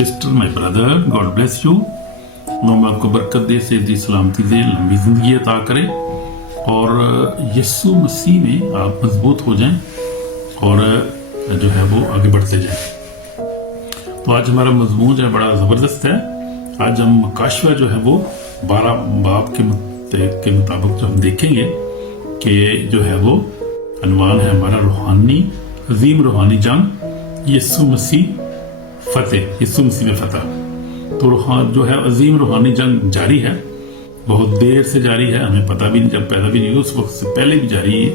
Sister, my brother, God bless you. मैं आपको बरकत दे, सेहत, सलामती दे, लंबी जिंदगी अता करे और यीशु मसीह में आप मजबूत हो जाएं और जो है वो आगे बढ़ते जाएं। तो आज हमारा मजमून जो है बड़ा ज़बरदस्त है। आज हम मकाशवा जो है वो 12 बाब के मुताबिक जो हम देखेंगे कि जो है वो अनवान है हमारा रूहानी अजीम रूहानी जंग, यीशु मसीह फतेह, यीशु मसीह में फतह। तो जो है अजीम रूहानी जंग जारी है, बहुत देर से जारी है, हमें पता भी नहीं, जब पैदा भी नहीं हुआ उस वक्त से पहले भी जारी है।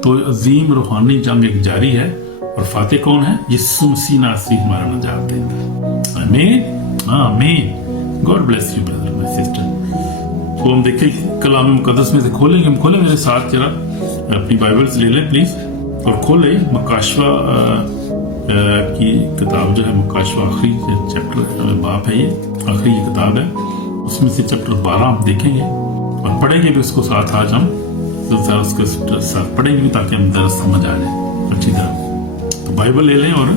तो अजीम रूहानी जंग एक जारी है और फातेह कौन है? यीशु मसीह नासरी हमारा नजात देता। आमीन आमीन। God bless you brother my sister. तो हम देखें कलाम मुकद्दस में से खोलेंगे, हम खोलें मेरे साथ, जरा अपनी बाइबल्स ले लें प्लीज और खोले मकाशवा की किताब जो है मकाशवा आखिरी चैप्टर बाप है, ये आखिरी किताब है, उसमें से चैप्टर 12 हम देखेंगे और पढ़ेंगे भी उसको साथ। आज हम उसके साथ पढ़ेंगे भी ताकि हम जरा समझ आ जाए अच्छी तरह। तो बाइबल ले लें और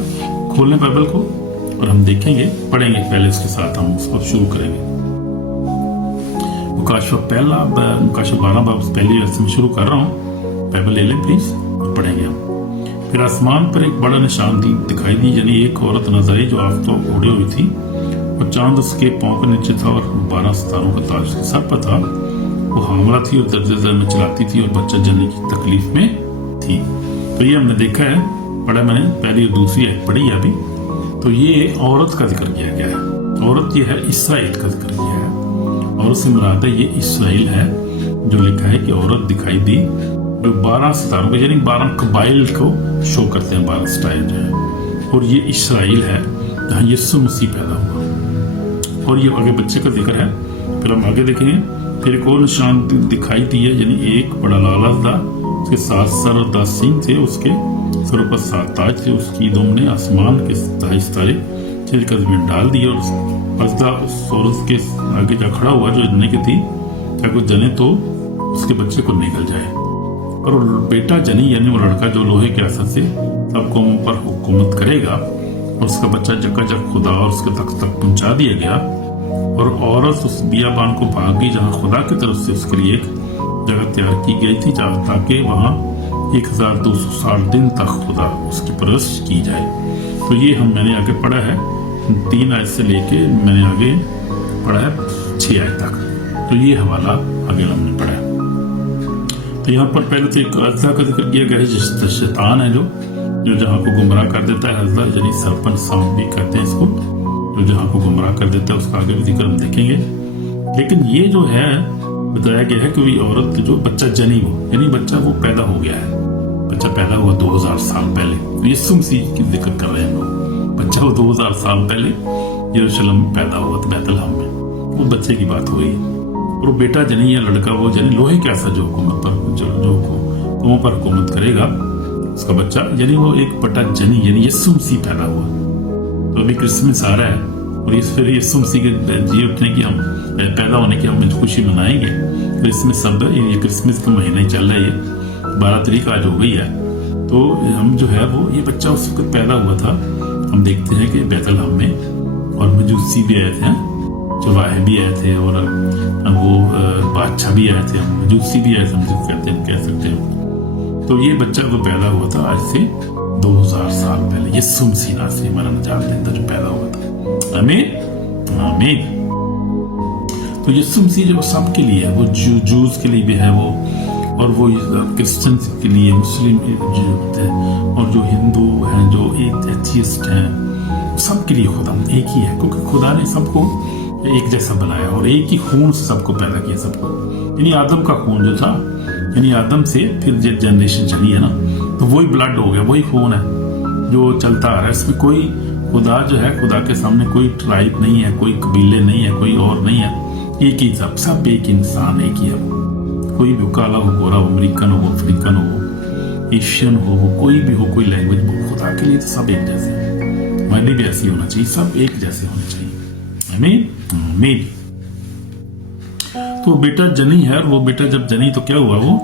खोलें बाइबल को और हम देखेंगे, पढ़ेंगे पहले उसके साथ, हम उसको शुरू करेंगे। मुकाशवा 12 बाब पहले मैं शुरू कर रहा हूँ। बाइबल ले लें प्लीज और पढ़ेंगे हम। फिर आसमान पर एक बड़ा निशान दिखाई दी, यानी एक औरत नजर आई जो आफताब ओढ़े हुई थी और चांद उसके पांव के नीचे था और 12 सितारों का ताज उसके सर पर था। वो हामला थी और दर्जे में चलाती थी और बच्चा जन्ने की तकलीफ में थी। तो ये हमने देखा है, पढ़ा मैंने, पहली और दूसरी है पढ़ी अभी। तो ये औरत का जिक्र किया गया है, औरत ये है इसराइल का जिक्र किया है और उससे मुराद है ये इसराइल है जो लिखा है कि औरत दिखाई दी जो 12 सितारों को, यानी 12 कबाइल को शो करते हैं, 12 स्टाइल जो है। और ये इसराइल है जहाँ यीशु मसीह पैदा हुआ और ये आगे बच्चे का जिक्र है। फिर हम आगे देखेंगे, फिर एक और निशान दिखाई दी है, यानी एक बड़ा लाला था, उसके 7 सर और 10 सींग थे, उसके सरों पर 7 ताज थे, उसकी दुम ने आसमान के 27 तारे छिलकर में डाल दिए और फजदा उस औरत के आगे जा खड़ा हुआ जो जने की थी, क्या कुछ जने तो उसके बच्चे को निकल जाए। और बेटा जनी, यानी वो लड़का जो लोहे के असर से सब कौमों पर हुकूमत करेगा, और उसका बच्चा जगह खुदा और उसके तक पहुंचा दिया गया। और औरत उस बियाबान को भाग गई जहां खुदा की तरफ से उसके लिए एक जगह तैयार की गई थी, ताकि वहां 1260 दिन तक खुदा उसकी परवरिश की जाए। तो ये मैंने आगे पढ़ा है 3 आयत से लेके मैंने आगे पढ़ा है 6 आयत तक। तो ये हवाला आगे हमने पढ़ा है। तो यहाँ पर पहले तो एक अज़्ज़ा का जिक्र किया गया है, जिस शैतान है जो जहाँ को गुमराह कर देता है। अज़्ज़ा यानी सरपंच, सांप भी कहते हैं इसको, जो जहाँ को गुमराह कर देता है, उसका आगे भी जिक्र हम देखेंगे। लेकिन ये जो है बताया गया है कि वही औरत जो बच्चा जनी हो, यानी बच्चा वो पैदा हो गया है, बच्चा पैदा हुआ 2000 साल पहले। यीशु मसीह की जिक्र कर रहे हैं लोग, बच्चा वो 2000 साल पहले यरूशलेम में पैदा हुआ था, बैतलहम में, वो बच्चे की बात हुई। और वो बेटा जनी या लड़का वो जनी लोहे के ऐसा जो हुकूमत पर कौमों पर हुकूमत करेगा, उसका बच्चा यानी वो एक बटा जनी यानी यीशु मसीह पैदा हुआ। तो अभी क्रिसमस आ रहा है और फिर यीशु मसीह के जी उठने की, हम पैदा होने की हम खुशी मनाएंगे। क्रिसमस सब ये क्रिसमस का महीना ही चल रहा है, ये 12 तारीख आज हो गई है। तो हम जो है वो ये बच्चा उस वक्त पैदा हुआ था। हम देखते हैं कि बैतलहम में और मजूसी भी आए थे, चवाहे भी आए थे और वो बादशाह भी आए थे, मजूसी भी आए थे, हम कहते हैं, कह सकते हैं। तो ये बच्चा वो पैदा हुआ था आज से 2000 साल पहले, यीशु मसीह नासरी हमारा निजात देता जो पैदा हुआ था। आमीन आमीन। तो यीशु मसीह जो सबके लिए है, वो जूस के लिए भी है वो, और वो क्रिश्चियन के लिए, मुस्लिम और जो हिंदू हैं, जो एथियस्ट हैं, सबके लिए खुदा एक ही है, क्योंकि खुदा ने सबको एक जैसा बनाया और एक ही खून से सबको पैदा किया सबको। यानी आदम का खून जो था, यानी आदम से फिर जो जनरेशन चली है ना, तो वही ब्लड हो गया, वही खून है जो चलता आ रहा है। इसमें कोई खुदा जो है, खुदा के सामने कोई ट्राइब नहीं है, कोई कबीले नहीं है, कोई और नहीं है, एक ही सब एक इंसान, एक ही है। कोई भी काला हो, गोरा हो, अमेरिकन हो, अफ्रीकन हो, एशियन हो, कोई भी हो, कोई लैंग्वेज हो, खुदा के लिए तो सब एक जैसे हैं। मैंने भी ऐसी होना चाहिए, सब एक जैसे होने चाहिए। आमीन आमीन। तो बेटा जनी है, और वो बेटा जब जनी तो क्या हुआ, वो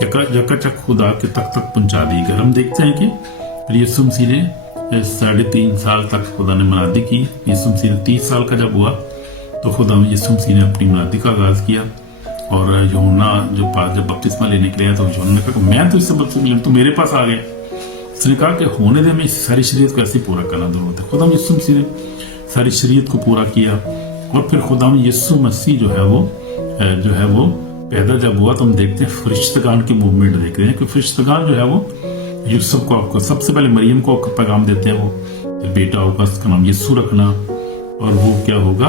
चकाचक खुदा के तक पहुंचा दी गई। हम देखते हैं कि यीशु मसीह ने 3.5 साल तक खुदा ने मनादी की। यीशु मसीह ने 30 साल का जब हुआ तो खुदा यीशु मसीह ने अपनी मनादी का आगाज़ किया। और यूहन्ना जब बपतिस्मा लेने के लिए आया तो यूहन्ना ने कहा मैं तो इससे बपतिस्मा लेने, तो मेरे पास आ गया। उसने कहा कि होने दे, मैं सारी शरीयत को ऐसे पूरा करना जरूरत है। खुदा यीशु मसीह ने सारी शरीयत को पूरा किया। और फिर खुदा यीशु मसीह जो है वो पैदा जब हुआ तो हम देखते हैं फरिश्तगान की मूवमेंट देख रहे हैं कि फरिश्तगान जो है वो यूसुफ को आपको सबसे पहले मरियम को पैगाम देते हैं, वो बेटा होगा उसका नाम यीशु रखना और वो क्या होगा,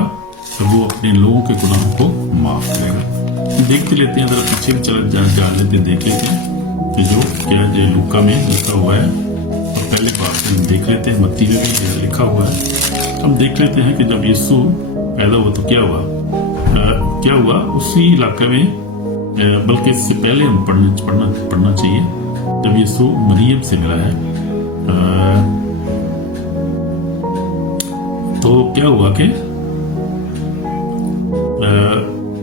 तो वो अपने लोगों के गुनाहों को माफ करेगा। देखते लेते हैं, जरा पीछे भी जा लेते देख लेते हैं कि जो क्या जो लूका में लिखा हुआ है। और पहले बात हम देख लेते हैं, मत्ती में भी लिखा हुआ है। हम देख लेते हैं कि जब यीशु पैदा हुआ तो क्या हुआ उसी इलाके में, बल्कि इससे पहले हम पढ़ना चाहिए। जब यीशु मरियम से मिला है तो क्या हुआ कि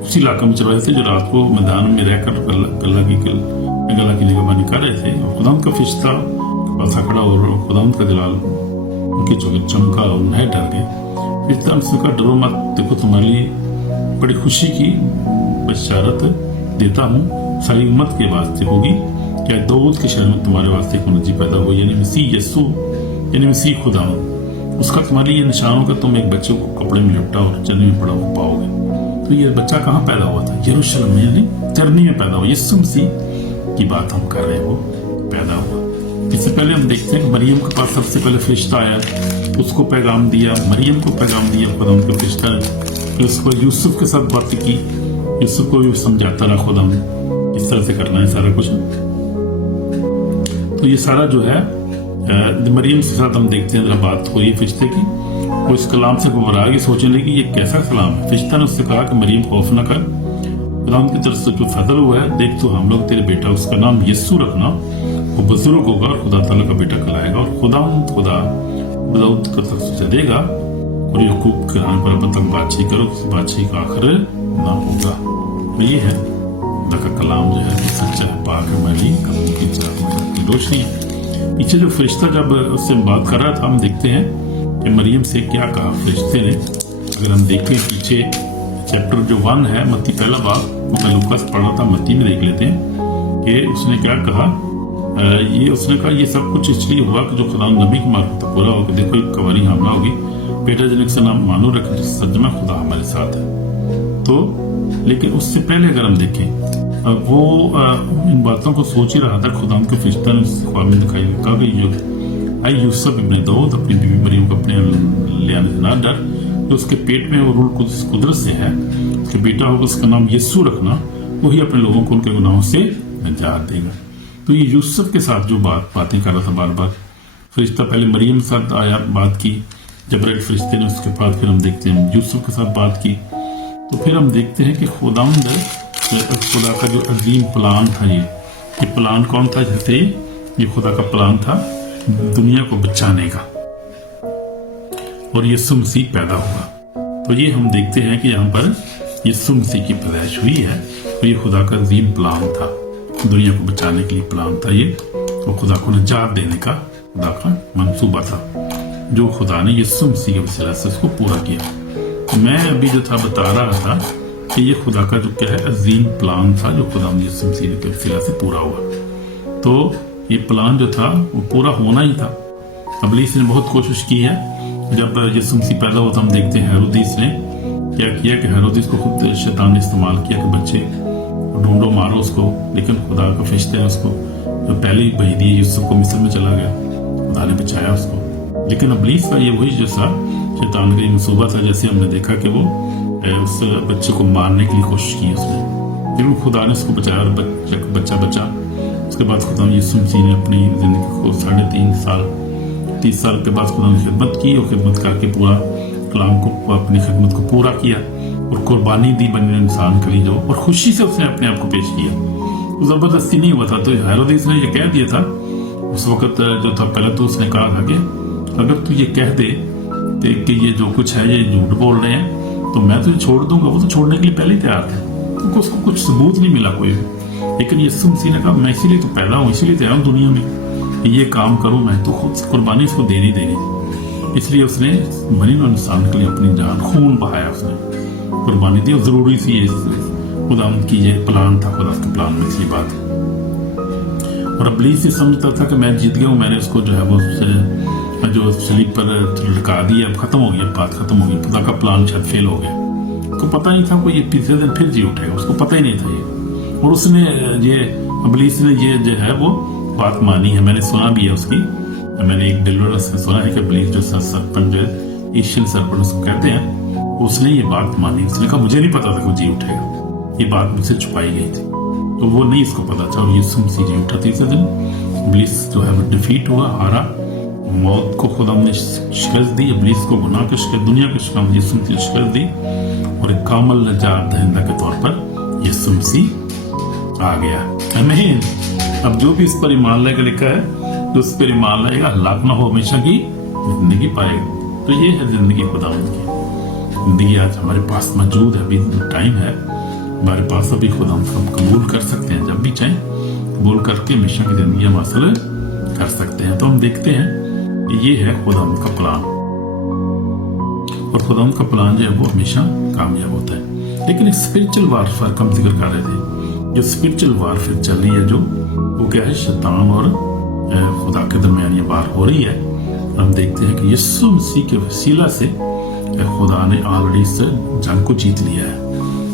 उसी इलाके में चल रहे थे जो रात को मैदान में रहकर गला की निगरानी कर रहे थे। और खुदावंद का फरिश्ता पास खड़ा और खुदावंद का जलाल उनकी चमका और नए डर गए। फरिश्ता उसने कहा डरो मत, देखो तुम्हारे लिए बड़ी खुशी की बशारत देता हूँ, सारी उम्मत के वास्ते होगी। क्या दाऊद के शहर में तुम्हारे वास्ते एक मुनज्जी पैदा हुआ, यानी मसीह यीशु, यानी मसीह खुदावंद। उसका तुम्हारे लिए निशान होगा, तुम एक बच्चे को कपड़े में लपटा और चरनी में पड़ा हुआ पाओगे। तो ये बच्चा कहाँ पैदा हुआ था? यरूशलेम में, यानी चरनी में पैदा हुआ। यीशु मसीह की बात हम कर रहे हैं, वो पैदा हुआ। इससे पहले हम देखते हैं मरियम के पास सबसे पहले फरिश्ता आया, उसको पैगाम दिया, मरियम को पैगाम दिया खुदा उनके फरिश्ता ने। फिर उसको यूसुफ के साथ बात की, यूसुफ को भी समझाता रहा खुदा इस तरह से करना है सारा कुछ। तो ये सारा जो है मरियम के साथ हम देखते हैं, जरा बात हो रही फरिश्ते की। वो इस कलाम से घबरा के सोचने लगी ये कैसा कलाम है। फरिश्ता ने उससे कहा कि मरियम खौफ न कर, खुदा की तरफ से जो फजल हुआ है, देख तो हम लोग तेरे बेटा उसका नाम यीशु रखना, वो बुजुर्ग होगा और खुदा ताला का बेटा कहलाएगा और खुदा दाऊद का तख्त देगा और याकूब के घराने पर अब तक बादशाही करो, किसी बादशाही का आखिर ना होगा। तो ये है खुदा का कलाम जो है सच्चा है, पाक है, मैली कलम की रोशनी है। पीछे जो फरिश्ता जब उससे बात कर रहा था, हम देखते हैं कि मरियम से क्या कहा फरिश्ते ने। अगर हम देखें पीछे चैप्टर जो 1 है, मत्ती पहला बाब, मैं लूका से पढ़ रहा था, मत्ती में देख लेते हैं कि उसने क्या कहा। उसने कहा ये सब कुछ इसलिए हुआ कि जो खुदा नबी की मार्फत तो पूरा होगा, देखो एक कवारी हमला होगी, बेटा जनक से नाम मानो रखे, तो सच में खुदा हमारे साथ है। तो लेकिन उससे पहले अगर हम देखें, वो इन बातों को सोच ही रहा था। खुदा के फरिश्ता ने उससे ख्वाब में दिखाई, कहा कि आई यूसुफ इब्न दाऊद, अपनी बीवी मरियम को अपने ले आने से ना डर, जो उसके पेट में वो रूह कुदरत से है, उसके बेटा होगा, उसका नाम यीशु रखना, वही अपने लोगों को उनके गुनाहों से निजात देगा। तो ये यूसुफ के साथ जो बातें कर रहा था बार बार फरिश्ता, पहले मरियम के साथ आया, बात की जबरैल फरिश्ते ने, उसके बाद फिर हम देखते हैं यूसुफ के साथ बात की। तो फिर हम देखते हैं कि खुदा का जो अजीम प्लान था, ये प्लान कौन था? जैसे ये खुदा का प्लान था दुनिया को बचाने का, और यीशु मसीह पैदा हुआ। तो ये हम देखते हैं कि यहाँ पर यीशु मसीह की पैदाइश हुई है, तो ये खुदा का अजीम प्लान था, दुनिया को बचाने के लिए प्लान था ये, तो खुदा को निजात देने का खुदा का मंसूबा था, जो खुदा ने यीशु मसीह के वसीले से उसको पूरा किया। मैं अभी जो था बता रहा था कि ये खुदा का जो क्या है अजीम प्लान था, जो खुदा ने यीशु मसीह के वसीले से पूरा हुआ। तो ये प्लान जो था वो पूरा होना ही था। इब्लीस ने बहुत कोशिश की है। जब यीशु मसीह पैदा हुआ तो हम देखते हैं हेरोदिस ने क्या किया कि हेरोदिस को खुद शैतान ने इस्तेमाल किया कि बच्चे ढूंढो, मारो उसको, लेकिन खुदा का फरिश्ते ने उसको पहले ही भेज दिया, यूसुफ को मिस्र में चला गया, खुदा ने बचाया उसको। लेकिन इब्लीस का ये वही जैसा शैतान का मंसूबा था, जैसे हमने देखा कि वो उस बच्चे को मारने के लिए कोशिश की उसने, फिर खुदा ने उसको बचाया और बच्चा बचा। उसके बाद खुदा यीशु मसीह ने अपनी जिंदगी को 30 साल के बाद खुदा ने खिदमत की, और खिदमत करके पूरा कलाम को, अपनी खिदमत को पूरा किया और कुर्बानी दी बने इंसान के लिए, जो और खुशी से उसने अपने आप को पेश किया। तो जबरदस्ती नहीं हुआ था। तो हेरोदिस ने ये कह दिया था उस वक्त जो था, पहले तो उसने कहा था कि अगर तू ये कह दे कि ये जो कुछ है ये झूठ बोल रहे हैं तो मैं तुझे छोड़ दूंगा। वो तो छोड़ने के लिए पहले ही तैयार था, क्योंकि उसको कुछ सबूत नहीं मिला कोई भी। लेकिन यीशु मसीह ने कहा मैं इसीलिए तो पैदा हूँ, इसीलिए तो आया हूँ दुनिया में कि ये काम करूं मैं तो खुद कुर्बानी इसको देनी देनी, इसलिए उसने बनी नौ इंसान के लिए अपनी जान खून बहाया, उसने कुर्बानी दी। जरूरी सी ये खुदा की ये प्लान था, खुदा के प्लान में थी बात। और इब्लीस ये समझता था कि मैं जीत गया हूँ, मैंने उसको जो है वो जो सलीब पर लटका दिया, अब खत्म हो गया, बात खत्म हो गई, खुदा का प्लान शायद फेल हो गया। उसको पता नहीं था कोई ये तीसरे दिन फिर जी उठेगा, उसको पता ही नहीं था ये। और उसने ये इब्लीस ने ये जो है वो बात मानी है, मैंने सुना भी है उसकी, मैंने एक डिलीवरर से सुना है कि इब्लीस जो सरपंच जो एशियन सरपंच उसको कहते हैं, उसने ये बात मानी। उसने कहा मुझे नहीं पता था कि जी उठेगा, ये बात मुझसे छुपाई गई थी, तो वो नहीं इसको पता था। और यीशु मसीह जी उठा तीसरे दिन, इब्लीस जो है वो डिफीट हुआ, हारा, मौत को खुदा ने शिकस्त दी, इब्लीस को गुनाह की शिकस्त, दुनिया की शिकस्त यीशु मसीह शिकस्त दी, और एक कामल नजात दहिंदा के तौर पर यीशु मसीह आ गया। आमीन। अब जो भी इस पर ईमान लाएगा, लिखा है जो इस पर ईमान लाएगा हलाक ना हो, हमेशा की जिंदगी पाएगा। तो ये है जिंदगी खुदावंद की। जिंदगी आज हमारे पास मौजूद है, अभी टाइम है हमारे पास, अभी खुदावंद को हम कबूल कर सकते हैं, जब भी चाहें कबूल करके हमेशा की जिंदगी हम हासिल कर सकते हैं। तो हम देखते हैं कि ये है खुदावंद का प्लान, और खुदावंद का प्लान जो है वो हमेशा कामयाब होता है। लेकिन एक स्पिरिचुअल वारफेयर का हम जिक्र कर रहे थे, जो स्पिरिचुअल वारफेयर चल रही है, जो वो क्या है, शैतान और खुदा के दरमियान ये वार हो रही है। हम देखते हैं कि यीशु मसीह के वसीला से खुदा ने ऑलरेडी इस जंग को जीत लिया है,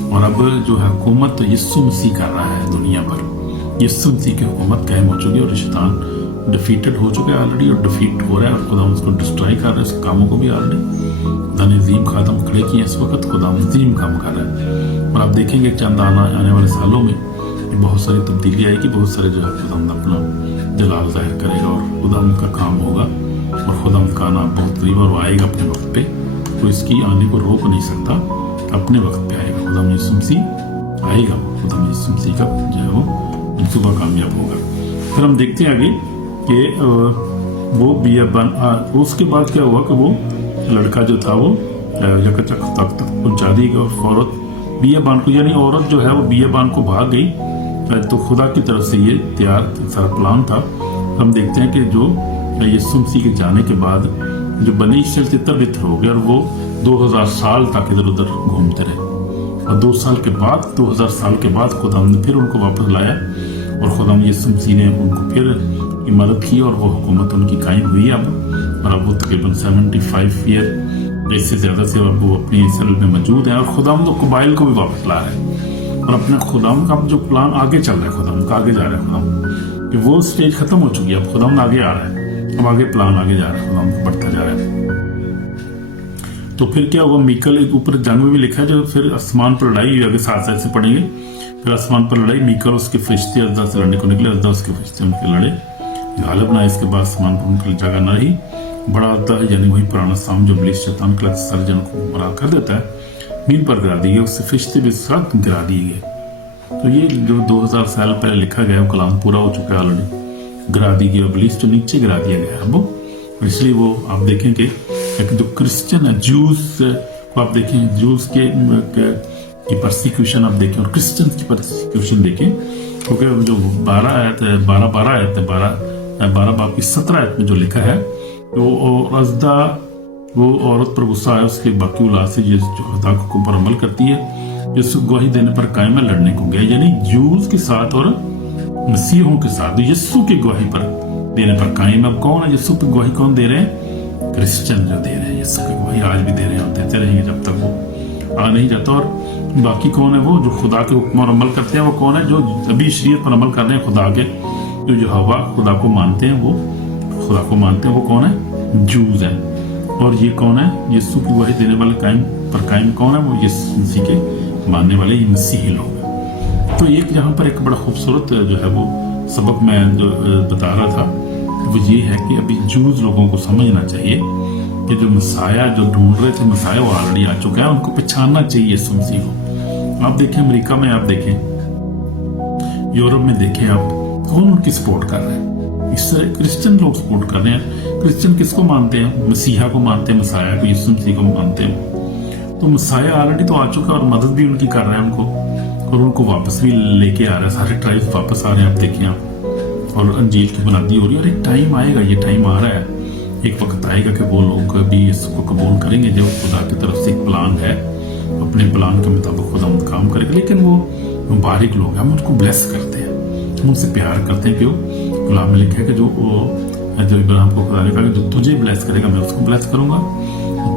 और अब जो है हुकूमत तो यीशु मसीह कर रहा है दुनिया पर। यीशु मसीह की हुकूमत कायम हो चुकी है, और शैतान डिफीटेड हो चुका है ऑलरेडी, और डिफीट हो रहा है, और खुदा उसको डिस्ट्रॉय कर रहा है, उसके कामों को भी ऑलरेडी खुदा ने अजीम खादम खड़े किए इस वक्त, खुदा अजीम काम कर रहा है। और आप देखेंगे चंद आने वाले सालों में बहुत सारी तब्दीली आएगी, बहुत सारे जो है खुदा अपना जलाल जाहिर करेगा, और खुदा का काम होगा, और खुदा का नाम बहुत करीब, और वो आएगा अपने वक्त पे, तो इसकी आने को रोक नहीं सकता, अपने वक्त पे आएगा। खुदा यीशु मसीह आएगा, खुदा यीशु मसीह का जो है वो मंसूबा कामयाब होगा। फिर हम देखते हैं आगे कि वो बियाबान, उसके बाद क्या हुआ कि वो लड़का जो था वो यकचक तक पहुंचा दी गई, और औरत बियाबान को, यानी औरत जो है वो बियाबान को भाग गई। तो खुदा की तरफ से ये तैयार सारा प्लान था। हम देखते हैं कि जो यीशु मसीह के जाने के बाद जो बनी इसराइल तितर बितर हो गया, और वो 2000 साल तक इधर उधर घूमते रहे, और 2 साल के बाद 2000 साल के बाद खुदा ने फिर उनको वापस लाया, और खुदा यीशु मसीह ने उनको फिर की मदद की, और वो हुकूमत उनकी कायम हुई अब। और अब वो तकरीबन 75 ईयर इससे ज्यादा से अब वो अपनी इसराइल में मौजूद है, और खुदा तो कबाइल को भी वापस ला रहे हैं, और अपने खुदा का जो प्लान आगे चल रहा है, खुदा का आगे जा रहा है, खुदा कि वो स्टेज खत्म हो चुकी है, अब खुदा आगे आ रहा है, अब आगे प्लान आगे जा रहा है, खुदा बढ़ता जा रहा है। तो फिर क्या हुआ, मीकल ऊपर जंग में भी लिखा है, जो फिर आसमान पर लड़ाई हुई, आगे साथ साथ से पढ़ेंगे। फिर आसमान पर लड़ाई, मीकल उसके फरिश्ते अज़दा से लड़ने को निकले, अज़दा उसके फरिश्ते उनके लड़े, गालिब ना। इसके बाद आसमान पर उनकी जगह न रही, बड़ा अज़दा है यानी वही पुराना साम जो इब्लीस शैतान के सारे जन को बर्बाद कर देता है, नींद पर गिरा दी गई, उससे फरिश्ते भी साथ गिरा दिए गए। तो ये जो 2000 साल पहले लिखा गया वो कलाम पूरा हो चुका है ऑलरेडी, गिरा दी गई, इब्लीस तो नीचे गिरा दिया गया अब। इसलिए वो आप देखेंगे एक जो क्रिश्चियन है, जूस को आप देखें, जूस की परसिक्यूशन आप देखें, और क्रिश्चियन की परसिक्यूशन देखें, क्योंकि जो 12 आयत है, 12 बाब की 17 आयत में जो लिखा है, तो अज़दा वो औरत पर गुस्सा आया, उसके बाकी औलाद से ये जो खुदा को पर अमल करती है, यीशु गवाही देने पर कायम है, लड़ने को गया, यानी जूस के साथ और मसीहों के साथ यीशु की गवाही पर देने पर कायम। अब कौन है यीशु की गवाही, कौन दे रहे हैं? क्रिश्चियन जो दे रहे हैं यीशु की गवाही, आज भी दे रहे हैं, देते रहेंगे जब तक वो आ नहीं जाता। और बाकी कौन है? वो जो खुदा के हुक्म और अमल करते हैं। वो कौन है? जो अभी शरीयत पर अमल कर रहे हैं, खुदा के जो हवा खुदा को मानते हैं, वो खुदा को मानते हैं, वो कौन है? जूस है। और ये कौन है? यीशु की गवाही देने वाले कायम कौन है? वो यीशु मसीह के मानने वाले मसीही लोग। तो एक यहाँ पर एक बड़ा खूबसूरत जो है वो सबक मैं जो बता रहा था, वो ये है कि अभी जूस लोगों को समझना चाहिए कि जो मसाया जो ढूंढ रहे थे, मसाया वो ऑलरेडी आ चुका है, उनको पहचानना चाहिए यीशु मसीह को। आप देखें अमेरिका में, आप देखें यूरोप में, देखें आप कौन उनकी सपोर्ट कर रहे हैं? इससे क्रिश्चियन लोग सपोर्ट कर रहे हैं। क्रिश्चियन किसको मानते हैं? मसीहा को मानते हैं, मसाया को, यीशु मसीह को मानते हैं। तो मसाया ऑलरेडी तो आ चुका है और मदद भी उनकी कर रहे हैं उनको, और उनको वापस भी लेके आ रहा है। सारे ट्राइब्स वापस आ रहे हैं। आप देखें, आप और अंजील की बुनियादी हो रही है। और एक टाइम आएगा, ये टाइम आ रहा है, एक वक्त आएगा कि वो लोग भी इसको कबूल करेंगे। जो खुदा की तरफ से एक प्लान है, अपने प्लान के मुताबिक खुदा काम करेगा। लेकिन वो मुबारक लोग हैं, हम उनको ब्लेस करते हैं, हम उनसे प्यार करते हैं। क्यों? कलाम में लिखा है कि जो इब्राहिम को खुदा ने कहा जो तुझे ब्लेस करेगा मैं उसको ब्लेस करूंगा,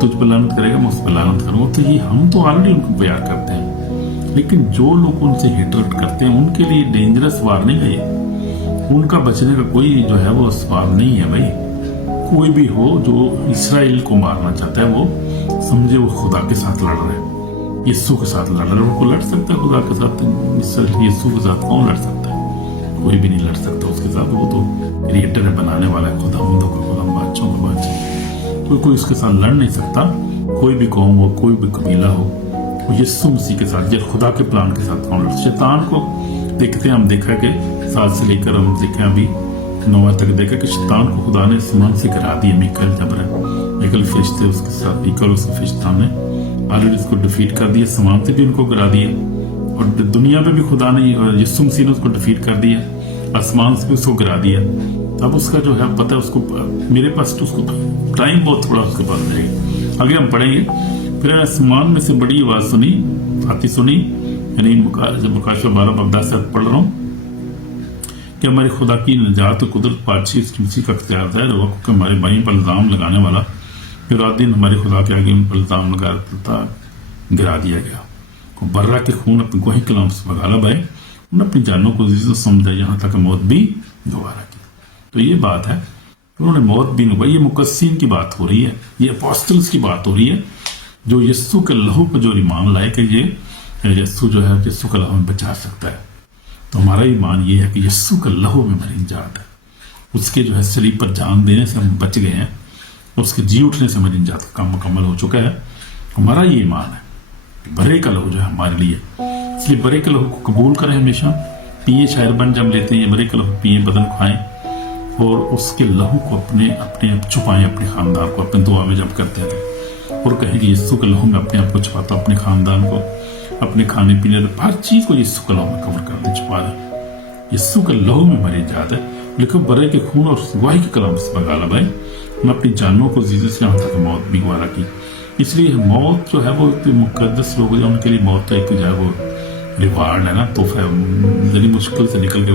तुझ पर लानत करेगा मैं उस पर लानत करूंगा। तो ये हम तो ऑलरेडी उनको प्यार करते हैं, लेकिन जो लोग उनसे हेटरेट करते हैं उनके लिए डेंजरस वार्निंग है ये। उनका बचने का कोई जो है वो सवाल नहीं है भाई। कोई भी हो जो इसराइल को मारना चाहता है, वो समझे वो खुदा के साथ लड़ रहा है, यीशु के साथ लड़ रहा है। उनको लड़ सकता है खुदा के साथ? यीशु के साथ कौन लड़ सकता है? कोई भी नहीं लड़ सकता उसके साथ। वो तो क्रिएटर है, बनाने वाला है, खुदा का खुदा, बादशाहों का बादशाह। कोई उसके साथ लड़ नहीं सकता। कोई भी कौम हो, कोई भी कबीला हो, वो यीशु मसीह के साथ, जब खुदा के प्लान के साथ कौन लड़? शैतान को देखते हैं हम, देखा कि 7 से लेकर हम देखें अभी 9 तक देखा कि शैतान को खुदा ने आसमान से गिरा दिया। मिकाएल जबरैल फरिश्ते उसके साथ, उसके फरिश्ता ने ऑलरेडी उसको डिफीट कर दिया। आसमान से भी उनको गिरा दिया और दुनिया में भी खुदा ने, यीशु मसीह ने उसको डिफीट कर दिया, आसमान से भी उसको गिरा दिया। अब उसका जो है पता है उसको, मेरे पास तो उसको टाइम बहुत थोड़ा उसके पास रहेगा। आगे हम पढ़ेंगे। फिर आसमान में से बड़ी आवाज सुनी, आती सुनी, यानी जब मुकाशवा 12 बाब 10 पढ़ रहा हूँ कि हमारे खुदा की निजात कुदरत पादशाही मसीह का अख्तियार है, कि हमारे भाइयों पर इल्जाम लगाने वाला फिर रात दिन हमारे खुदा के आगे उन पर इल्जाम लगाता गिरा दिया गया। बर्रा के खून अपने गोही कलाम से भगाला भाई, उन्होंने अपनी जानों को इज्जत समझा, यहाँ तक मौत भी गवारा की। तो ये बात है, उन्होंने मौत भी नहीं। ये मुकस्सीन की बात हो रही है, ये अपोस्टल्स की बात हो रही है, जो यीशु के लहू पर जो ईमान लाए कि ये यीशु जो है यीशु का लहू में बचा सकता है। तो हमारा ईमान ये है कि यीशु का लहू में हमारी निजात है। उसके जो है सलीब पर जान देने से हम बच गए हैं, उसके जी उठने से हमारी निजात का काम मुकम्मल हो चुका है। हमारा ये ईमान है कि बरे का लहू जो है हमारे लिए, इसलिए बरे के लहू को कबूल करें हमेशा। पिए शायर बन जब लेते हैं, बरे के लहू पिए, बदन खाएं और उसके लहू को अपने अपने छुपाएं, अपने खानदान को अपने दुआ में जब करते थे और कहें कि यीशु के लहू में अपने आप को छुपाता, अपने खानदान को, अपने खाने पीने, हर चीज को यीशु के लहू में कवर कर दे, छुपा दे। यीशु के लहू में हमारी जात है। लेकिन बरे के खून और गवाही के कलाम से भगाला भाई, मैं अपनी जानों को जीते से यहाँ तक मौत भी गवारा की। इसलिए मौत जो है वो मुकद्दस लोग हैं, उनके लिए मौत तो एक जो है वो रिवार्ड है ना, तोहफा। बड़ी मुश्किल से निकल के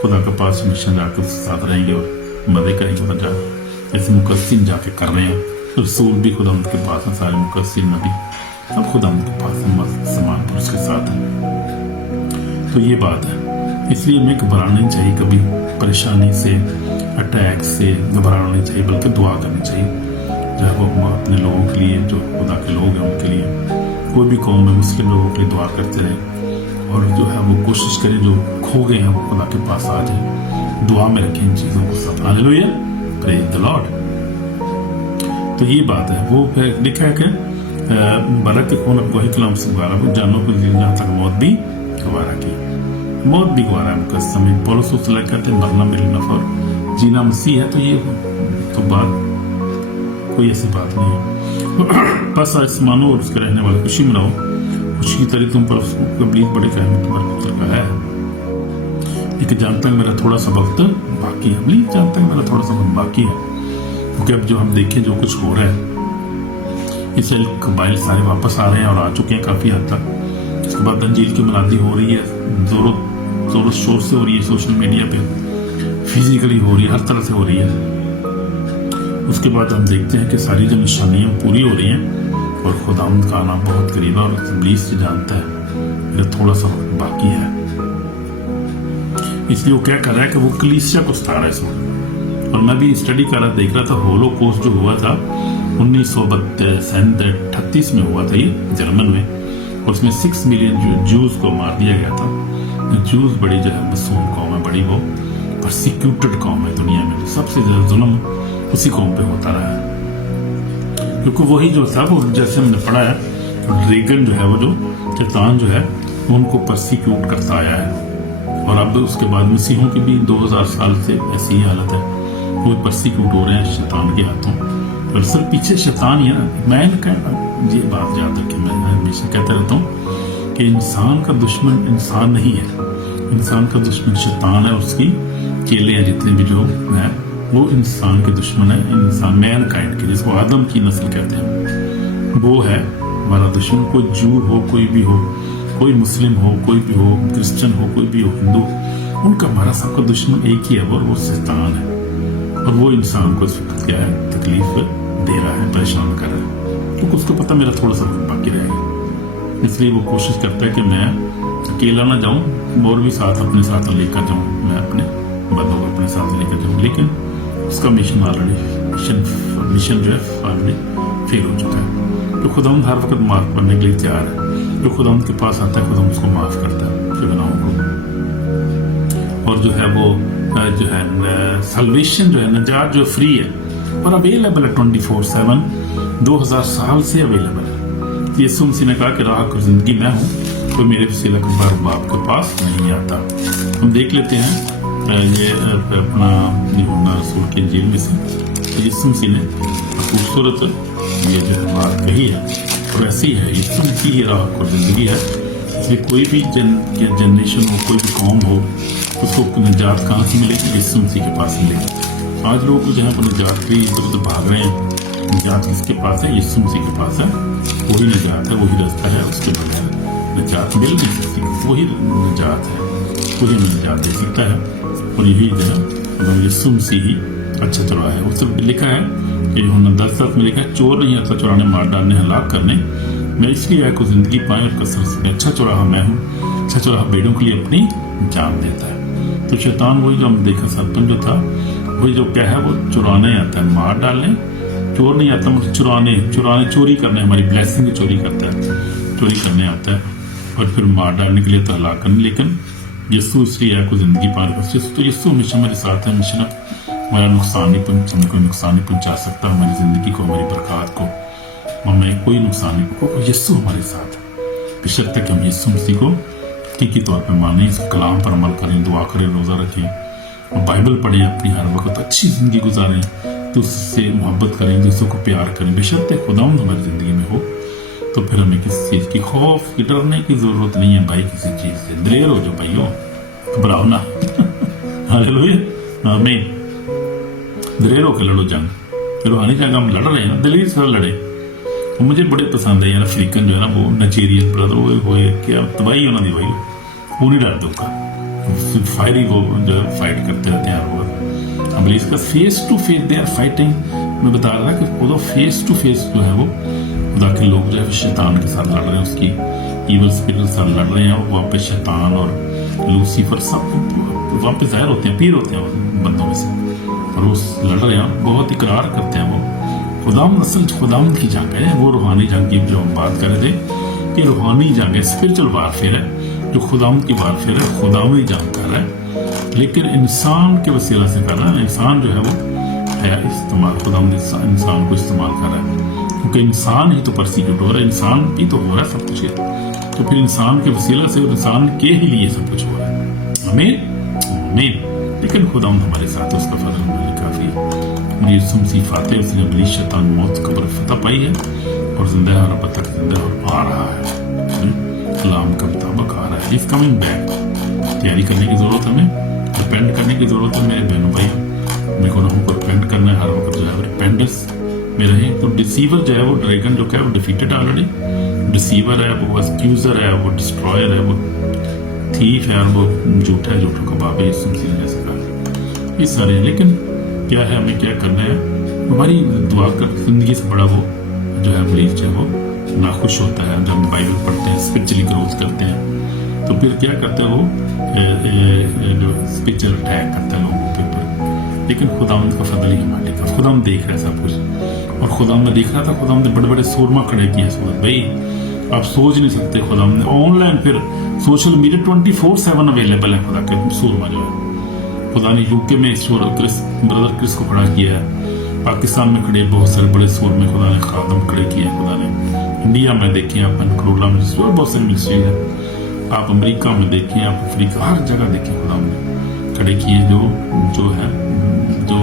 खुदा के पास हमेशा जाकर उसके साथ रहेंगे और मजे करेंगे। उधर जा ऐसे मुकस्सिन जाके कर रहे हैं, रसूल भी खुदा उनके पास है, सारे मुकस्सिन में भी सब खुदा उनके पास है, समान पुरुष के साथ है। तो ये बात है, इसलिए हमें घबराना नहीं चाहिए, कभी परेशानी से, अटैक से घबराना नहीं चाहिए, बल्कि दुआ करनी चाहिए। चाहे वो अपने लोगों के लिए, जो खुदा के लोग हैं उनके लिए, कोई भी कौम है मुस्लिम लोगों के लिए दुआ करते रहे और जो है वो कोशिश करें जो खो गए हैं वो खुदा के पास आ जाए, दुआ में रखें इन चीजों को सब। Hallelujah, praise the Lord. तो ये बात है, वो लिखा है कि बरक के खून वही कलाम से गवारा, जानों को जहाँ तक मौत भी गवारा की, मौत भी गवारा है उनका समय। पौलुस कहते हैं मरना मेरी नफर, जीना मसीह है। तो ये तो बात कोई ऐसी बात नहीं है। बस आसमानों और उसके रहने वाले खुशी मनाओ, खुशी की तरह तुम पर कबलीत बड़े कहने तुम्हारे पुत्र का है। लेकिन जानता है मेरा थोड़ा सा वक्त बाकी है, प्लीज जानता है मेरा थोड़ा सा वक्त बाकी है, क्योंकि अब जो हम देखें जो कुछ हो रहा है, इसराइल कबाइल सारे वापस आ रहे हैं और आ चुके हैं काफी हद तक। इसके बाद अंजील की मुनादी हो रही है, जोरों शोर से हो रही है, सोशल मीडिया पे, फिजिकली हो रही है, हर तरह से हो रही है। उसके बाद हम देखते हैं कि सारी जो निशानियां पूरी हो रही हैं और खुदावंद का आना बहुत करीब है और इब्लीस से जानता है मेरा थोड़ा सा वक्त बाकी है। इसलिए वो क्या कर रहा है कि वो कलीसिया को सता रहा है इसमें। और मैं भी स्टडी कर रहा, देख रहा था, होलोकॉस्ट जो हुआ था 1938 में हुआ था, ये जर्मन में, और उसमें 6 मिलियन जूस को मार दिया गया था। जूस बड़ी जो है मसूम कौम है, बड़ी वो परसिक्यूटेड कौम है दुनिया में, सबसे ज्यादा जुल्म उसी कौम पे होता रहा है। क्योंकि वही जो था वो, जैसे हमने पढ़ा है, रीगन जो है वो जो शैतान जो है उनको परसिक्यूट करता आया है। और अब उसके बाद मसीहों की भी 2000 साल से ऐसी ही हालत है, वो परसिक्यूट हो रहे हैं शैतान के हाथों। दरअसल पीछे शैतान ही है ना। मैं ये बात याद रखें, मैं हमेशा कहता रहता हूँ कि इंसान का दुश्मन इंसान नहीं है, इंसान का दुश्मन शैतान है, उसकी चेले हैं जितने भी जो हैं वो इंसान के दुश्मन है, इंसान मैन काइंड के, जिसको आदम की नस्ल कहते हैं, वो है हमारा दुश्मन। कोई जू हो, कोई भी हो, कोई मुस्लिम हो, कोई भी हो, क्रिश्चियन हो, कोई भी हो, हिंदू, उनका हमारा सबका दुश्मन एक ही है, वो शैतान है। और वो इंसान को इस वक्त क्या है, तकलीफ दे रहा है, परेशान कर रहा है, क्योंकि उसको पता मेरा थोड़ा सा बाकी रहेगा, इसलिए वो कोशिश करता है कि मैं अकेला ना जाऊं और भी साथ अपने साथ लेकर जाऊं, मैं अपने बंदों को अपने साथ लेकर जाऊं। लेकिन उसका मिशन ऑलरेडी मिशन जो है ऑलरेडी फेल हो चुका है। तो खुदा हर वक्त माफ करने के लिए तैयार है, जो खुदा के पास आता है खुदा उसको माफ करता है फिर गुनाहों को। और जो है वो जो है सल्वेशन जो है नजात जो फ्री है और अवेलेबल है 24/7, 2000 साल से अवेलेबल है। यीशु मसीह ने कहा कि राह को जिंदगी मैं हूँ, कोई मेरे वसीला के बाप के पास नहीं आता। हम देख लेते हैं ये अपना यूहन्ना रसूल की इंजील में से यीशु मसीह ने खूबसूरत ये जो बात कही है, और ऐसी है यीशु मसीह ही राह और जिंदगी है। इसलिए कोई भी जनरेशन हो, कोई भी कौम हो, उसको निजात कहाँ से मिलेगी? यीशु मसीह के पास मिलेगी। आज लोग जो है वो निजात के इधर उधर भाग रहे हैं, निजात किसके पास है? यीशु मसीह के पास है, वही निजात है, वही रास्ता है, उसके बगैर निजात मिल नहीं सकती, वही निजात है, वही निजात दे सकता है। और यही जो है मतलब यीशु मसीह ही अच्छा चौराहा है। उससे लिखा है कि यूहन्ना 10:10 में लिखा है, चोर नहीं आता चुराने, मार डालने, हलाक करने, मैं इसलिए आया को जिंदगी पाए और कसरत में। अच्छा चौराहा मैं हूँ, अच्छा चौराहा बेड़ों के लिए अपनी जान देता है। तो शैतान वही जो हम देखा सरपन जो था, वही जो क्या है वो चुराने आता है, मार डालने। चोर नहीं आता मुझे चुराने चोरी करने, हमारी ब्लेसिंग की चोरी करता है, चोरी करने आता है, और फिर मार डालने के लिए तो हलाक करने। लेकिन यीशु इसलिए आया को जिंदगी पार कर। तो यीशु हमेशा हमारे साथ है, हमेशा हमारा नुकसान नहीं कोई नुकसान नहीं पहुंचा सकता हमारी जिंदगी को, हमारी बरकत को, हमें कोई नुकसान नहीं को। यीशु हमारे साथ है, बेशक तक हम यीशु मसीह को हकीकी तौर पर माने, इस कलाम पर अमल करें, दुआ करें, रोजा रखें और बाइबल पढ़ें, अपनी हर वक्त अच्छी जिंदगी गुजारें, तो उससे मोहब्बत करें, दूसरों को प्यार करें। बेशक खुदावंद हमारी जिंदगी में हो तो फिर हमें किसी चीज की खौफ की डरने की जरूरत नहीं है भाई, किसी चीज से दलेर हो जो भाइयों, घबराओ ना। हालेलुया, आमीन। दलेर होकर लड़ो जंग, रूहानी जंग हम लड़ रहे हैं ना, दलेर से लड़े। मुझे बड़े पसंद है यार अफ्रीकन जो है ना, वो नाइजीरियन ब्रदर, वो क्या तबाही उन्होंने भाई, वो नहीं डरते होगा, फायरिंग को जो फाइट करते रहते हैं हर वक्त। इसका face to face they are fighting. मैं बता रहा कि खुदा फेस टू फेस जो है वो खुदा के लोग जो है शैतान के साथ लड़ रहे हैं, उसकी ईवल स्पिरिट के साथ लड़ रहे हैं, और वहाँ पे शैतान और लूसीफर सब वहाँ पे जाहिर होते हैं, पीर होते हैं बंदों में से, और वो लड़ रहे हैं, बहुत इकरार करते हैं। वो खुदाम असल खुदाम की जंग है, वो रूहानी जंग की जो हम बात कर रहे थे कि रूहानी जंग है, स्पिरिचुअल वारफेयर है, जो खुदाम की वारफेयर है, खुदाम ही जंग कर रहा है, लेकिन इंसान के वसीला से कर रहा है। इंसान जो है वो है इस्तेमाल, खुदाम इंसान को इस्तेमाल कर रहा है, क्योंकि इंसान ही तो परसिक्यूट हो रहा है, इंसान भी तो हो रहा है सब कुछ, तो फिर इंसान के वसीला से इंसान के ही लिए सब कुछ हो रहा है। आमीन आमीन। लेकिन खुदा हमारे साथ, उसका फजल हमारे काफी है। यीशु मसीह फाते, उसने अपनी शैतान मौत कब्र फतह पाई है और जिंदा है, और अब तक जिंदा आ रहा है, कलाम का मुताबिक आ रहा है। Is coming back. तैयारी करने की जरूरत है, हमें रिपेंट करने की जरूरत है मेरे बहनों भाई, मेरे को हमको रिपेंट करना है हर वक्त जो है रिपेंडेंस में रहे। तो डिसीवर जो है वो ड्रैगन जो है वो डिफीटेड ऑलरेडी, डिसीवर है वो, एक्यूजर है वो, डिस्ट्रॉयर है वो, थीफ है वो, झूठा है, झूठों का बाप है, यीशु मसीह ने ऐसा कहा। ये सारे हैं, लेकिन क्या है, हमें क्या करना है? हमारी दुआ कर जिंदगी से बड़ा वो जो है बिलीफ जो है वो नाखुश होता है जब हम बाइबल पढ़ते हैं, स्पिरिचुअली ग्रोथ करते हैं, तो फिर क्या करते हैं वो जो स्पिरिचुअल अटैक करता है लोगों के ऊपर। लेकिन खुदावंद का फजल ही हमारे का, खुदावंद देख रहा है सब कुछ, और खुदावंद देख रहा था, खुदावंद ने बड़े बड़े सूरमा खड़े किए सूरत भाई, आप सोच नहीं सकते। खुदावंद ने ऑनलाइन फिर सोशल मीडिया 24/7 अवेलेबल है खुदा के सूरमा जो है। खुदा ने यूके में ब्रदर क्रिस को खड़ा किया है, पाकिस्तान में खड़े बहुत सारे बड़े सूर में खुदा ने खादम खड़े किए हैं, खुदा ने इंडिया में देखे, आप करोला में बहुत सारी मिनिस्ट्री है, आप अमेरिका में देखें, आप अफ्रीका, हर जगह देखें, खुदा ने खड़े किए जो है जो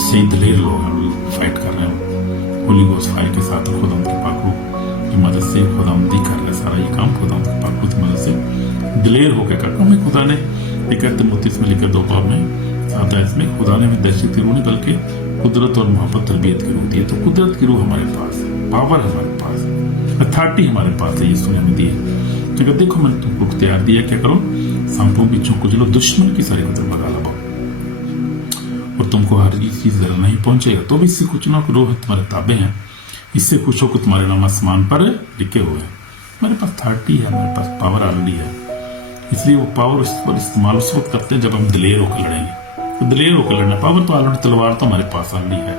सही दलेर लोग हैं, फाइट कर रहे हैं होली गोस्ट फायर के साथ, खुदा के पाकू की मदद से खुदा कर रहे हैं सारा ये काम, खुदा के पाकू की मदद से दिलेर होकर कहा हमें खुदा ने, एक 39 में लिखा 2 बाब में आता है, इसमें खुदा ने हमें दहशत की रूह नहीं बल्कि कुदरत और मोहब्बत तरबियत की रूह दी है। तो कुदरत की रूह हमारे पास है, पावर हमारे पास है, अथॉरिटी हमारे पास है, यीशु ने हमें दी है। तो अगर देखो मैंने तुमको इख्तियार दिया, क्या करो, सांपों बिच्छों को चलो, दुश्मन की सारी कदर भगा लगाओ और तुमको हर चीज जरा नहीं पहुंचेगा। तो भी इससे कुछ ना रोह तुम्हारे ताबे हैं, इससे कुछ हो, तुम्हारे नाम आसमान पर लिखे हुए हैं। हमारे पास अथॉरिटी है, हमारे पास पावर ऑलरेडी है, इसलिए वो पावर उस पर इस्तेमाल उस वक्त करते हैं जब हम दिलेर होकर लड़ेंगे। तो दिलेर होकर लड़ना, पावर तो ऑलरेडी, तलवार तो हमारे पास ऑलरेडी है,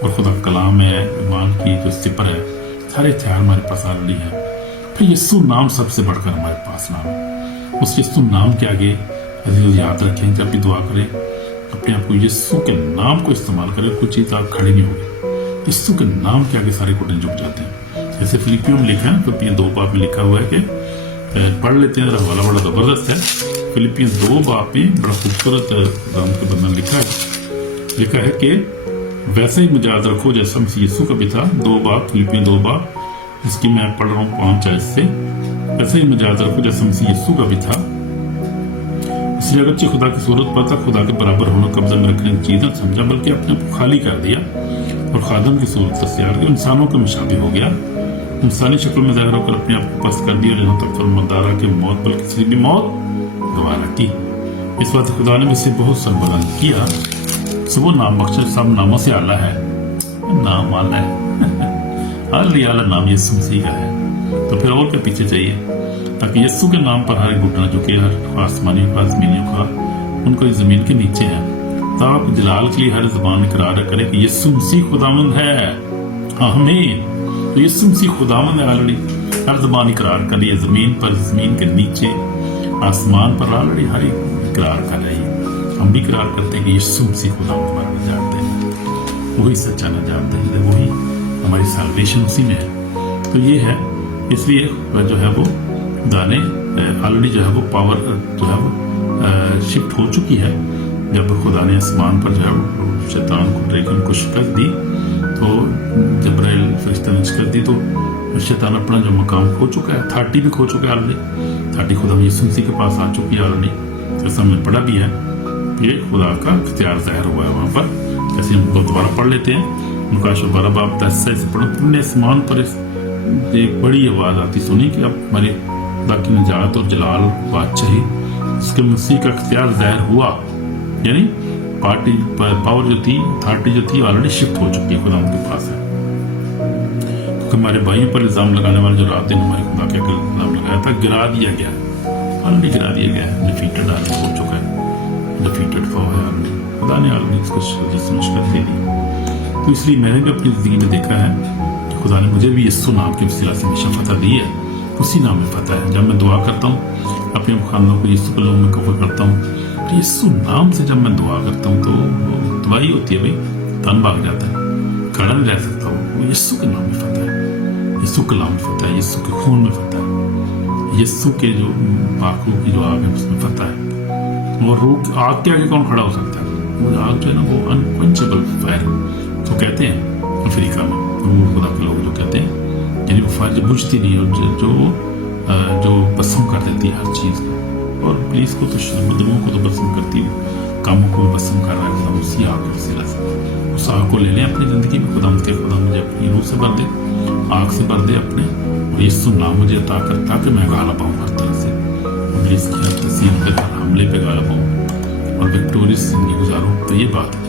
और खुदा का कलाम है, ईमान की जो सिपर है, सारे हथियार हमारे पास ऑलरेडी है। फिर यीशु नाम सबसे बढ़कर हमारे पास नाम है। उस यीशु नाम के आगे अजीज याद रखें, जब भी दुआ करें अपने आप को यीशु के नाम को इस्तेमाल करें, कुछ चीज आप खड़ी नहीं होगी। यीशु के नाम के आगे सारे घुटने झुक जाते हैं। जैसे फिलिपियों में लिखा है, फिलिपियों 2 बाब में लिखा हुआ है कि पढ़ लेते हैं, हवाला बड़ा जबरदस्त है। फिलिपियों 2 बाब में बड़ा खूबसूरत राम के बंधन लिखा है कि वैसे ही मिजाज रखो जैसा मसीह यीशु का भी था। 2 बाब, फिलिपियों 2 बाब, जिसकी मैं पढ़ रहा हूँ 5 आयत से, वैसे ही मिजाज रखो जैसा मसीह यीशु का भी था। इसलिए अगरचे खुदा की सूरत पर था, खुदा के बराबर होना कब्जा में रखने की चीज न समझा, बल्कि अपने को खाली कर दिया और खादम की सूरत तैयार की, इंसानों के मुशाबिह हो गया, इंसानी शक्ल में ज़ाहिर होकर अपने आप को पस्त कर दिया, यहाँ तक फरमादारा की मौत बल्कि किसी भी मौत गवारा की। इस बात खुदा ने मुझसे बहुत सरबराह किया, सब नाम बख्शे, सब नामों से आला है, नाम आला है आला नाम यीशु मसीह का है। तो फिर और क्या पीछे चाहिए, ताकि यीशु के नाम पर हर एक घुटना झुके, हर आसमानियों का, जमीनियों का, उनको इस जमीन के नीचे है, ताकि जलाल के लिए हर ज़बान इकरार करे कि यीशु मसीह खुदावंद है। आमीन। तो यीशु मसीह खुदावंद है, ऑलरेडी हर ज़बान इकरार कर रही है, जमीन पर, जमीन के नीचे, आसमान पर ऑलरेडी हर एक इकरार कर रही है। हम भी इकरार करते हैं कि यीशु मसीह खुदावंद हमारा निजात है, वही सच्चा निजात है, वही हमारी साल्वेशन उसी में है। तो ये है, इसलिए जो है वो दाने ऑलरेडी जो है वो पावर जो है वो शिफ्ट हो चुकी है। जब खुदा ने आसमान पर जो है वो शैतान को, ड्रैगन को शिकस्त दी, तो जब्राइल फरिश्ता ने शिकस्त दी, तो शैतान अपना जो मकाम खो चुका है, अथॉरिटी भी खो चुका है ऑलरेडी, अथॉरिटी खुदा यीशु मसीह के पास आ चुकी है ऑलरेडी। जैसा हमने पढ़ा भी है, ये खुदा का इख्तियार ज़ाहिर हुआ है वहाँ पर। जैसे हम दोबारा पढ़ लेते हैं, उनका 12 बाब 10 से पढ़ो, तुमने आसमान पर एक बड़ी आवाज आती सुनी कि अब हमारे खुदा की निजात और जलाल बादशाही, इसके मसीह का इख्तियार ज़ाहिर हुआ, यानी पार्टी पावर जो थी, अथॉरिटी जो थी, ऑलरेडी शिफ्ट हो चुकी है, खुदा उनके पास है। क्योंकि हमारे भाइयों पर इल्जाम लगाने वाले जो रात दिन हमारे खुदा के इल्जाम लगाया था, गिरा दिया गया, ऑलरेडी गिरा दिया गया है, डिफीटेड ऑलरेडी हो चुका है, डिफीटेड फॉर है ऑलरेडी, खुदा ने ऑलरेडी इसको शिकस्त दे दी। तो इसलिए मैंने भी अपनी जिंदगी में देखा है कि खुदा ने मुझे भी यीशु नाम के वसीला से हमेशा फतह दी है, उसी नाम में फतह है। जब मैं दुआ करता हूँ, अपने खानों को यीशु के लोगों में कवर करता हूँ, तो यीशु नाम से जब मैं दुआ करता हूँ, तो दुआई होती है भाई, तन भाग जाता है, खड़ा नहीं रह सकता हूँ। यीशु के नाम में फतह है, यीशु के नाम में फतह है, यीशु के खून में फतह है, यीशु के जो पाखों की जो आग है उसमें फतह है। और रूह आग के आगे कौन खड़ा हो सकता है? वो आग जो है ना, वो अनक्वेंचेबल फायर तो कहते हैं अफ्रीका में, वो खुदा के लोग जो कहते हैं, यानी वो फायर जो बुझती नहीं है, जो भस्म कर देती है हर चीज़ को। और पुलिस को तो बदबू को तो भस्म करती है, कामों को भी भस्म कर रहा है खुदा उसी आग के वसीला से। उस आग को ले लें अपनी ज़िंदगी में, खुदा मुझे अपनी रूह से भर दे, आग से भर दे अपने, और यीशु नाम मुझे अता कर, ताकि मैं गाला पाऊँ हर तरह से, पुलिस की हर तस्वीर पे, हर हमले पे गाला पाऊँ और विक्टोरियस जिंदगी गुजारूँ। तो ये बात है,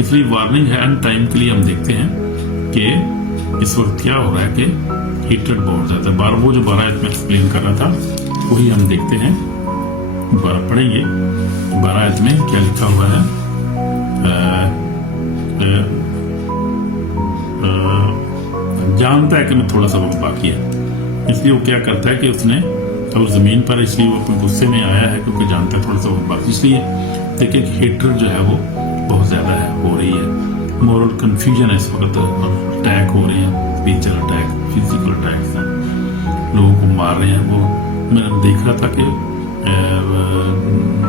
इसलिए वार्निंग है। एंड टाइम के लिए हम देखते हैं कि इस वक्त क्या हो रहा है कि हीटेड बहुत ज़्यादा, वो जो 12 आयत में एक्सप्लेन कर रहा था, वही हम देखते हैं, दोबारा पढ़ेंगे। 12 आयत में क्या लिखा हुआ है, जानता है कि मैं थोड़ा सा वक्त बाकी है, इसलिए वो क्या करता है कि उसने अब जमीन पर, इसलिए वो अपने गुस्से में आया है क्योंकि जानता है थोड़ा सा वक्त बाकी। इसलिए देखिए कि हेटर जो है वो बहुत ज़्यादा है, हो रही है, मोरल कन्फ्यूजन है इस वक्त, अटैक हो रहे हैं, स्पिरिचुअल अटैक, फिजिकल अटैक्स हैं, लोगों को मार रहे हैं। वो मैं देख रहा था कि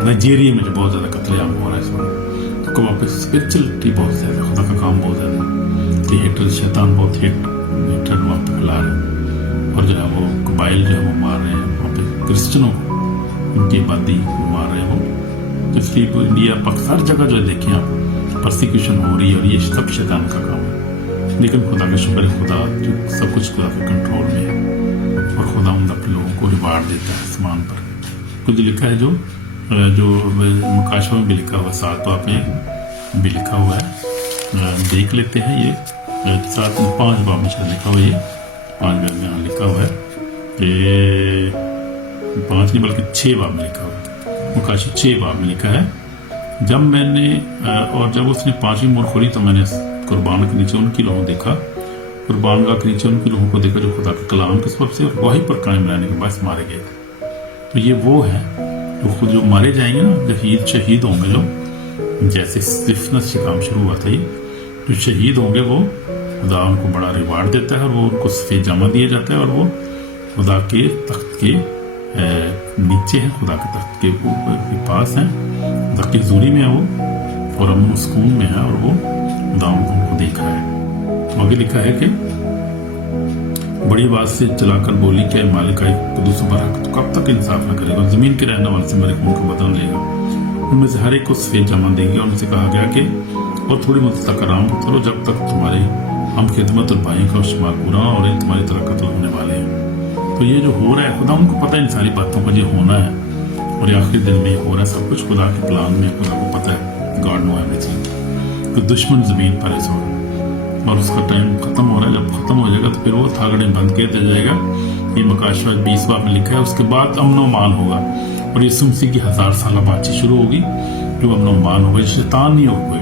नाइजीरिया में जो बहुत ज़्यादा कत्लेआम हो रहा है इस वक्त, तो वहाँ पे स्पिरिचुअलिटी बहुत ज़्यादा, खुदा का काम बहुत ज़्यादा है, हेटर शैतान बहुत हेटर वहाँ पे फैला रहे हैं, और जो है वो कबाइल जो है वो मार रहे हैं वहाँ पे क्रिश्चियनों को, उनकी आबादी मार रहे हो। तो इसलिए इंडिया पाकिस्तान हर जगह जो देखें आप परसिक्यूशन हो रही है और ये सब शैतान का काम है। लेकिन खुदा का शुक्र है, खुदा जो सब कुछ खुदा के कंट्रोल में है और खुदा उन अपने लोगों को रिवार्ड देता है आसमान पर। कुछ लिखा है जो मुकाशवा में भी लिखा हुआ, 7 बाब में भी लिखा हुआ है, देख लेते हैं। ये 5 बाब में शायद लिखा हुआ है, ये 5 बाब में यहाँ लिखा हुआ है कि 5 नहीं बल्कि 6 बाब में लिखा हुआ है। मुकाशवा 6 बाब में लिखा है, जब मैंने और जब उसने 5वीं मोहर खोली तो मैंने कुर्बान के नीचे उनकी लोगों देखा, कुर्बान गाह के नीचे उनकी लोगों को देखा जो खुदा के कलाम के सबब से और वही पर कायम रहने के बाद मारे गए थे। तो ये वो है जो खुद जो मारे जाएंगे ना, शहीद होंगे लोग, जैसे स्टिफनेस से काम शुरू हुआ था, ये जो शहीद होंगे वो खुदा उनको बड़ा रिवार्ड देता है और वो उनको सफेद जामा दिया जाता है और वो खुदा के तख्त के नीचे है, खुदा के तख्त के पास है, खुदा की हजूरी में है वो और अमन सुकून में है और वो खुदा उनको देख रहा है। तो आगे लिखा है कि बड़ी आवाज से चलाकर बोली क्या मालिक कदूस बरहक, तो कब तक इंसाफ न करेगा, जमीन के रहने वाले से मेरे खून को बदल लेगा, उनमें से हर एक को सफेद जामा देंगे। उनसे कहा गया कि और थोड़ी मुद्दत तक आराम करो जब तक तुम्हारे हम खिदमत और भाई का शुमार पूरा और ये तुम्हारी तरह कत्ल होने वाले हैं। तो ये जो हो रहा है खुदा उनको पता है इन सारी बातों का ये होना है और ये आखिरी दिन में ये हो रहा है, सब कुछ खुदा के प्लान में, खुदा को पता है, गॉड नो एवरीथिंग। तो दुश्मन जमीन पर है और उसका टाइम खत्म हो रहा है, जब खत्म हो जाएगा तो फिर वो थागड़े बंद कर दिया जाएगा। ये मुकाशवा 20 बाब में लिखा है। उसके बाद अमन मान होगा और यीशु मसीह की 1000 साल बातचीत शुरू होगी, जो अमन मान होगा, शैतान नहीं होगा कोई,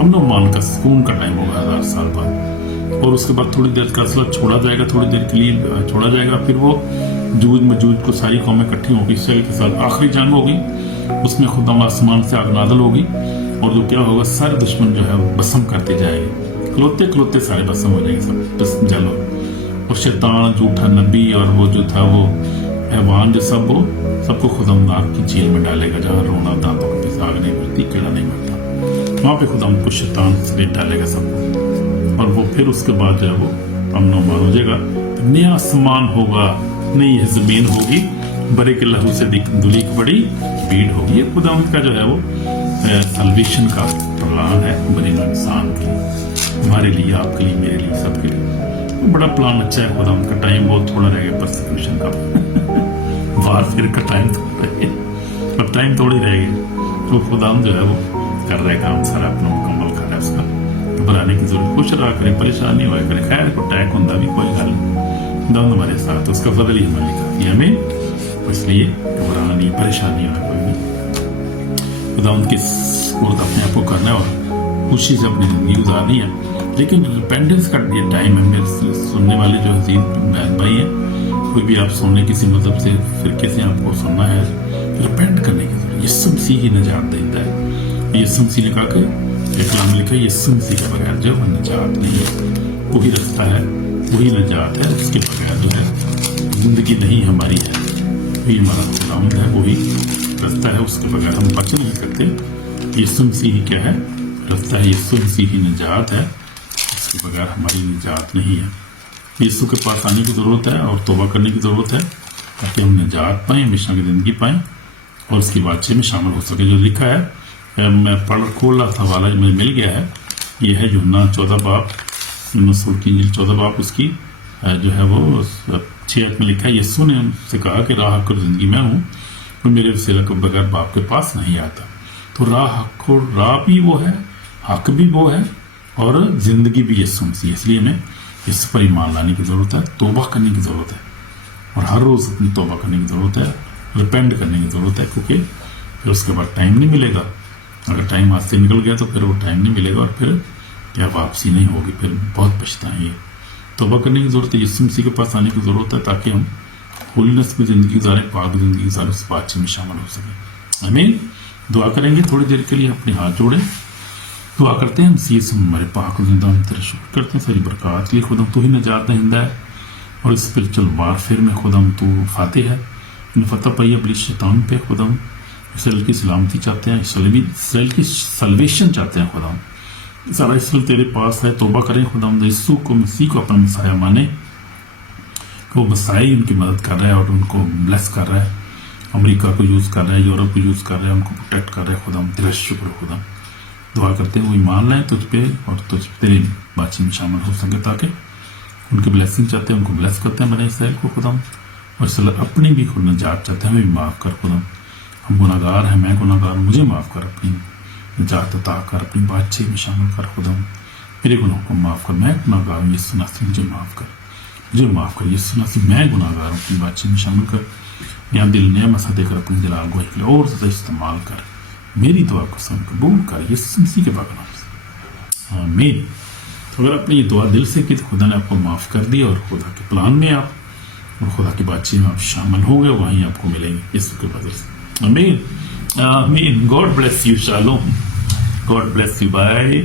अमन मान का सुकून का टाइम होगा 1000 साल बाद। और उसके बाद थोड़ी देर का असला छोड़ा जाएगा, थोड़ी देर के लिए छोड़ा जाएगा, फिर वो जूझ मजूज को सारी कौमें इकट्ठी होगी, इसराइल के साथ आखिरी जंग होगी, उसमें खुदा आसमान से आग नादल होगी और जो क्या होगा, सारे दुश्मन जो है वो भस्म करते जाएंगे, खलोते खलोते सारे भस्म हो जाएंगे, सब बस जलो। और शैतान झूठा नबी और वो जो था वो हैवान जो सब वो सबको खुदा नाक की जेल में डालेगा, जहाँ रोना दांतों के पीछे आग नहीं मिलती, कीड़ा नहीं मिलता, वहां पे खुदा उनको शैतान से डालेगा सबको। और वो फिर उसके बाद जो है वो अमन मान हो जाएगा, तो नया आसमान होगा, नई जमीन होगी, बड़े के लहू से धुली की बड़ी भीड़ होगी। ये खुदा उनका जो है वो सल्वेशन का प्लान है बने इंसान के लिए, हमारे लिए, आपके लिए, मेरे लिए, सबके लिए। तो बड़ा प्लान अच्छा है खुदा उनका। टाइम बहुत थोड़ा रह गया परसिक्यूशन का वारफेयर का टाइम थोड़ा रह गया, अब टाइम थोड़ी रह गया। तो खुदा जो है वो कर रहे काम सारा अपना मुकम्मल कर रहा है, उसका घबराने की जरूरत, खुश रहा करे, परेशान नहीं हुआ करे, खैर को टैक होता भी कोई गल दम हमारे साथ, उसका फजल ही हमारे काफी हमें, इसलिए घबराना नहीं, परेशान नहीं होना कोई नहीं। खुदा उनकी स्पोर्ट अपने आप को करना है और खुशी से अपनी जिंदगी गुजारनी है। लेकिन रिपेंटेंस का ये टाइम है, मेरे सुनने वाले जो हसीन बहन भाई हैं, कोई भी आप सुनने किसी मतलब से फिरके से आपको सुनना है, रिपेंट करने की जरूरत, यीशु मसीह ही निजात देता है। यीशु मसीह ने कहा कि इस्लाम में लिखा है यीशु मसीह के बगैर जो है निजात नहीं है, वही रास्ता है, वही निजात है, उसके बगैर जो है जिंदगी नहीं हमारी है, वही हमारा खुदावंद है, वही रास्ता है, उसके बगैर हम बच नहीं सकते। यीशु मसीह ही क्या है रास्ता है, यीशु मसीह ही निजात है, उसके बगैर हमारी निजात नहीं है। यीशु के पास आने की जरूरत है और तौबा करने की जरूरत है ताकि हम निजात पाएं, हमेशा की जिंदगी पाएं और उसकी बातचीत में शामिल हो सके। जो लिखा है मैं पढ़ खोल रहा था, वाला मुझे मिल गया है, ये है यूहन्ना 14 बाब, रसूल की इंजील 14 बाब, उसकी जो है वो 6 में लिखा है, यीशु ने उनसे कहा कि राह हक और जिंदगी मैं हूँ, तो मेरे वसीला के बगैर बाप के पास नहीं आता। तो राह भी वो है, हक भी वो है और जिंदगी भी यीशु मसीह, इसलिए हमें इस पर ईमान लाने की जरूरत है, तौबा करने की जरूरत है और हर रोज अपनी तौबा करने की जरूरत है, रिपेंट करने की जरूरत है, क्योंकि फिर उसके बाद टाइम नहीं मिलेगा। अगर टाइम हाथ से निकल गया तो फिर वो टाइम नहीं मिलेगा और फिर क्या वापसी नहीं होगी, फिर बहुत पछताएंगे। तौबा करने की जरूरत है, यीशु मसीह के पास आने की जरूरत है ताकि हम होलीनेस में जिंदगी गुजारें, पाक जिंदगी गुजारें, उस बातचीत में शामिल हो सकें। आमीन। दुआ करेंगे थोड़ी देर के लिए, अपने हाथ जोड़ें, दुआ करते हैं। हम हमारे पाक जिंदा हम तेरा शुक्र करते हैं सारी बरकत के लिए। खुदा तू ही निजात दहिंदा है और स्पिरिचुअल वारफेयर में खुदा तू फातेह है, फतह पाई अपनी शैतान पे। खुदा इसराइल की सलामती चाहते हैं, इसराइल की सल्वेशन चाहते हैं। खुदा सारा इसराइल तेरे पास है, तौबा करें खुदा, यीशु को मसीह को अपना मसाया माने, वो मसाई उनकी मदद कर रहा है और उनको ब्लेस कर रहा है امریکہ کو یوز کر رہے ہیں، یورپ کو یوز کر رہے ہیں، ان کو پروٹیکٹ کر رہے ہیں خدا، تیرا شکر خدا، دعا کرتے ہیں وہ ایمان لائیں تجھ پہ اور تجھ تیری بات چیت میں شامل ہو سکے، تاکہ ان کی بلیسنگ چاہتے ہیں، ان کو بلیس کرتے ہیں بنی اسرائیل کو خدا، اور اس طرح اپنی بھی خود نجات چاہتے ہیں، ہمیں معاف کر خدا، ہم گناہ گار ہیں، میں گناہ گار ہوں، مجھے معاف کر، اپنی نجات عطا کر، اپنی بات چیت میں شامل کر خدا، میرے گناہوں کو معاف کر، میں گناہ گار ہوں، یسوع مسیح مجھے معاف کر، مجھے معاف کر یسوع مسیح، میں گناہ گار ہوں، اپنی بات چیت میں شامل کر، یا دل نیا مسا دے کر اپنی دلال گوئی کے لیے اور زیادہ استعمال کر، میری دعا کو سن قبول کر یسوع مسیح کے پاک نام سے، آمین۔ تو اگر آپ نے یہ دعا دل سے کی تو خدا نے آپ کو معاف کر دیا، اور خدا کے پلان میں آپ اور خدا کی بات چیت میں آپ شامل ہو گئے، وہیں آپ کو ملیں گے یسوع کے فضل سے، آمین آمین۔ گاڈ بلیس یو، شالوم، گاڈ بلیس یو، بائے۔